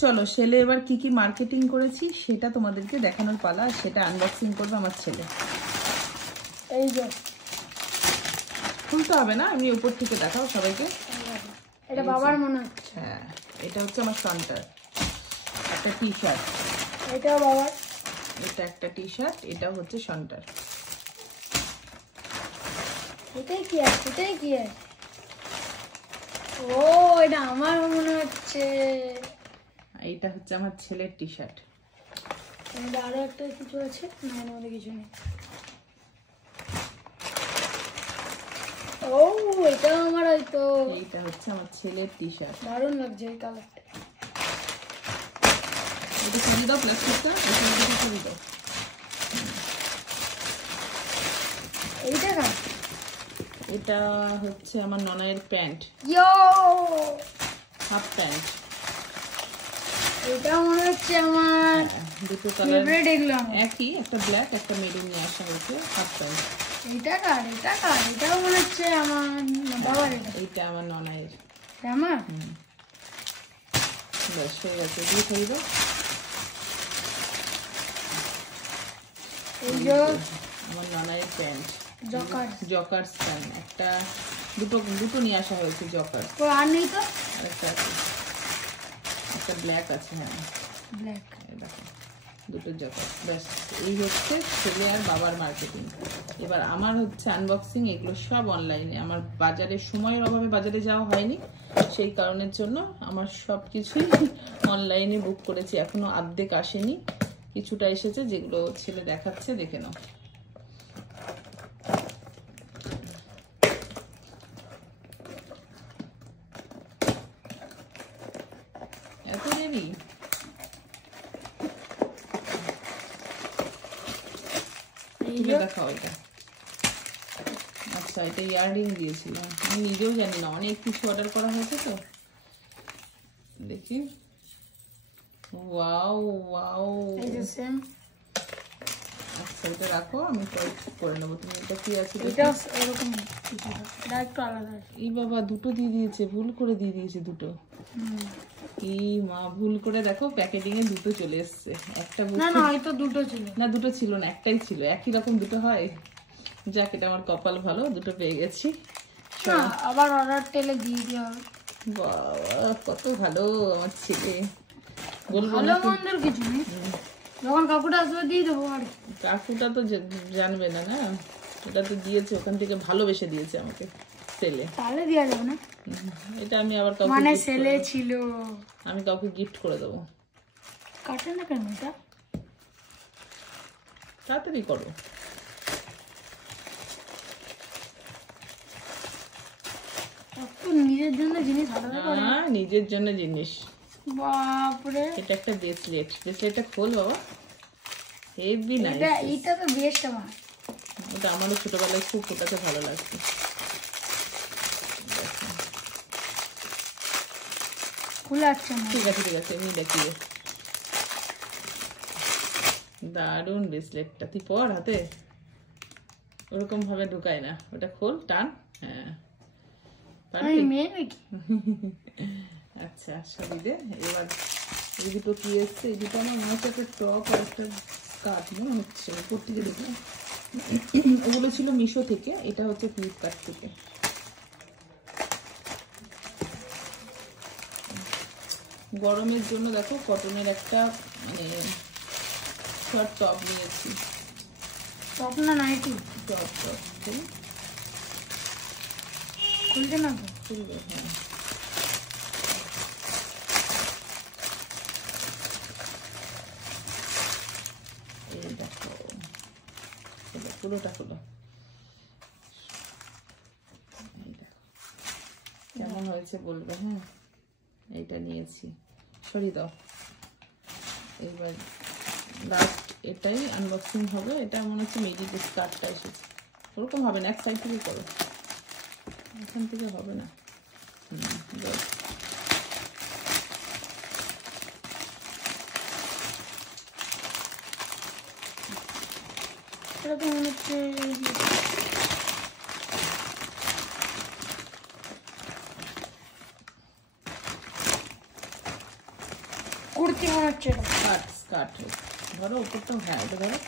চলো সেলে এবার কি কি মার্কেটিং করেছি সেটা তোমাদেরকে দেখানোর পালা, সেটা আনবক্সিং করবে আমার ছেলে। এই যে খুলতে হবে না, আমি উপর থেকে দেখাও সবাইকে। এটা বাবার মনে হচ্ছে। হ্যাঁ, এটা হচ্ছে আমার সন্টার একটা টি শার্ট, এটা বাবার, এটা একটা টি শার্ট, এটা হচ্ছে সন্টার। এটাই কি আছে, এটাই কি আছে? ও এটা আমার মনে হচ্ছে। এইটা হচ্ছে আমার ছেলের টি শার্ট। আরো একটা কিছু আছে না, এর মধ্যে কিছু নেই। ও এটা আমার হয়তো। এইটা হচ্ছে আমার ছেলের টি শার্ট, দারুণ লাগছে এই কালারটা। এটা সরিয়ে দাও প্লাস্টিকটা, এটা সরিয়ে দাও। এইটা না, এটা হচ্ছে আমার ননায়ের প্যান্ট, ইয়ো হাফ প্যান্ট। এটা মনে হচ্ছে আমার দুটো কালার ফেভারিট। এগুলো একই, একটা ব্ল্যাক একটা মেরুন নিয়ে আসা হয়েছে, হাফ প্যান্ট। এটা কার, এটা কার? এটাও মনে হচ্ছে আমার বাবার। এইটা আমার ননায়ের। আমার ব্যাস হয়ে গেছে, দিয়ে সরিয়ে দাও। এই যে আমার ননায়ের প্যান্ট, জকার, জকার্স প্যান্ট, একটা দুটো নিয়ে আসা হয়েছে জকার। তো আর নেই তো, আরেকটা আছে, একটা ব্ল্যাক আছে। হ্যাঁ ব্ল্যাক। দেখো দুটো জকার। ব্যাস এই হচ্ছে ছেলে আর বাবার মার্কেটিং। এবার আমার হচ্ছে আনবক্সিং, এগুলো সব অনলাইনে। আমার বাজারে সময়ের অভাবে বাজারে যাওয়া হয়নি, সেই কারণের জন্য আমার সব কিছুই অনলাইনে বুক করেছি। এখনো অর্ধেক আসেনি, কিছুটা এসেছে, যেগুলো ছেলে দেখাচ্ছে, দেখে নাও। এত দেরি? দেখাও এটা। আচ্ছা, এটা ইয়াররিং দিয়েছিলাম, আমি নিজেও জানি না, অনেক কিছু অর্ডার করা হয়েছে তো। দেখি, ওয়াও ওয়াও। এই যে সেম। আচ্ছা এটা রাখো, আমি করে নেবো। তুমি এটা কি আছে? এটা এরকম কিছু, এটা একটু আলাদা। এই বাবা, দুটো দিয়ে দিয়েছে, ভুল করে দিয়ে দিয়েছে দুটো। কি মা, ভুল করে দেখো প্যাকেটিং এ দুটো চলে এসছে। একটা না না, হয়তো দুটো ছিল। না, দুটো ছিল না, একটাই ছিল। একই রকম দুটো হয়? যাক, এটা আমার কপাল ভালো, দুটো পেয়ে গেছি। না, আবার অর্ডার টেলে দিয়ে দেওয়া হবে। বাবা কত ভালো আমার ছেলে। বলবো ভালো মন্দের কিছু নেই, যখন কাকুটা আসবে দিয়ে দেবো। আর কাকুটা তো জানবে না, না ওটা তো দিয়েছে, ওখান থেকে ভালোবেসে দিয়েছে আমাকে সেলে। তাহলে দেওয়া যাবে না, এটা আমি আবার কাউকে মানে সেলে ছিল, আমি কাউকে গিফট করে দেবো। কাটে না কেন? এটা তাড়াতাড়ি করো। নিজের জন্য জিনিস আলাদা করে। নিজের জন্য জিনিস, বাপরে। এটা একটা ব্রেসলেট। ব্রেসলেটটা খোল বাবা, হেভি নাইস। এইটা তো বেস্ট আমার। ওটা আমারও ছোটবেলায় খুব ফোটাতে ভালো লাগতো। খুলে আসছে না। ঠিক আছে ঠিক আছে, এমনি দেখিয়ে। দারুণ ব্রেসলেটটা, তুই পর হাতে, ওরকম ভাবে ঢুকায় না। ওটা খোল, টান। হ্যাঁ মেয়ে নাকি? আচ্ছা সবই দে। এবার এই দুটো কি এসছে? এই দুটো আমার মনে হচ্ছে একটা টপ আর একটা স্কার্ট মনে হচ্ছে, উপর থেকে দেখলাম। ওগুলো ছিল মিশো থেকে, এটা হচ্ছে ফ্লিপকার্ট থেকে। গরমের জন্য দেখো কটনের একটা মানে শর্ট টপ নিয়েছি। টপ না নাইটি? টপ টপ খুলছে না তো? খুলবে, হ্যাঁ। এই দেখো, পুরোটা খোলো। এই দেখো কেমন হয়েছে বলবে। হ্যাঁ, এইটা নিয়েছি, সরিয়ে দাও। এবার লাস্ট এটাই আনবক্সিং হবে। এটা মনে হচ্ছে মেজিক স্কার্টটা এসেছে, ওরকম হবে না, এক সাইড থেকে করো, এখান থেকে হবে না। এটা তো মনে হচ্ছে কুর্তি মনে হচ্ছে এটা। স্কার্ট স্কার্ট ধরো উপরটাও, হ্যাঁ এটা ধরো,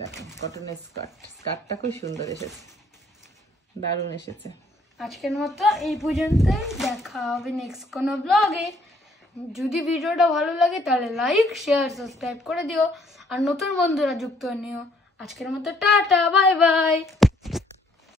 দেখো কটনের স্কার্টটা খুব সুন্দর এসেছে, দারুণ এসেছে। আজকের মতো এই পর্যন্তই, দেখা হবে নেক্সট কোনো ব্লগে। যদি ভিডিওটা ভালো লাগে তাহলে লাইক শেয়ার সাবস্ক্রাইব করে দিও, আর নতুন বন্ধুরা যুক্ত নিও। আজকের মতো টাটা, বাই বাই।